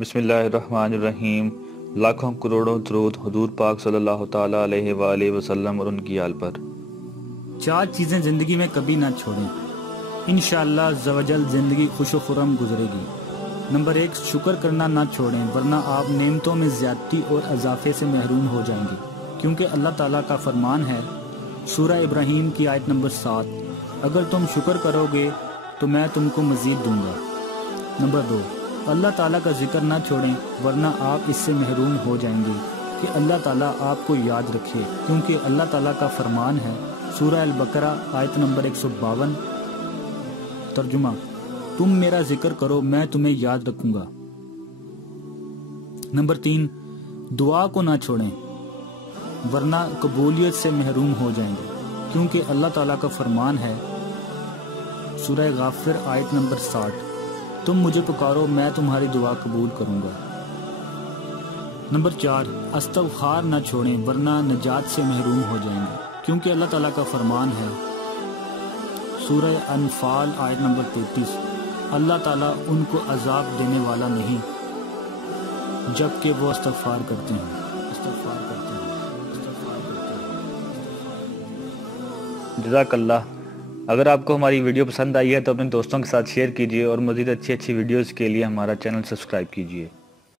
بسم اللہ الرحمن الرحیم۔ لاکھوں کروڑوں درود حضور پاک صلی اللہ تعالیٰ علیہ وآلہ وسلم اور ان کی آل پر۔ 4 چیزیں زندگی میں کبھی نہ چھوڑیں، انشاءاللہ عز و جل زندگی خوش و خرم گزرے گی۔ نمبر 1، شکر کرنا نہ چھوڑیں ورنہ آپ نعمتوں میں زیادتی اور اضافے سے محروم ہو جائیں گے، کیونکہ اللہ تعالیٰ کا فرمان ہے سورہ ابراہیم کی آیت نمبر 7، اگر تم شکر کرو گے تو میں تم کو مزید دوں گا۔ نمبر 2، اللہ تعالیٰ کا ذکر نہ چھوڑیں ورنہ آپ اس سے محروم ہو جائیں گے کہ اللہ تعالیٰ آپ کو یاد رکھے، کیونکہ اللہ تعالیٰ کا فرمان ہے سورہ البقرہ آیت نمبر 152۔ ترجمہ: تم میرا ذکر کرو میں تمہیں یاد رکھوں گا۔ نمبر 3، دعا کو نہ چھوڑیں ورنہ قبولیت سے محروم ہو جائیں گے، کیونکہ اللہ تعالیٰ کا فرمان ہے سورہ غافر آیت نمبر 60، تم مجھے پکارو میں تمہاری دعا قبول کروں گا۔ نمبر 4، استغفار نہ چھوڑیں ورنہ نجات سے محروم ہو جائیں گے، کیونکہ اللہ تعالیٰ کا فرمان ہے سورہ انفال آیت نمبر 33، اللہ تعالیٰ ان کو عذاب دینے والا نہیں جبکہ وہ استغفار کرتے ہیں۔ جزاک اللہ۔ اگر آپ کو ہماری ویڈیو پسند آئی ہے تو اپنے دوستوں کے ساتھ شیئر کیجیے اور مزید اچھی ویڈیوز کے لیے ہمارا چینل سبسکرائب کیجیے۔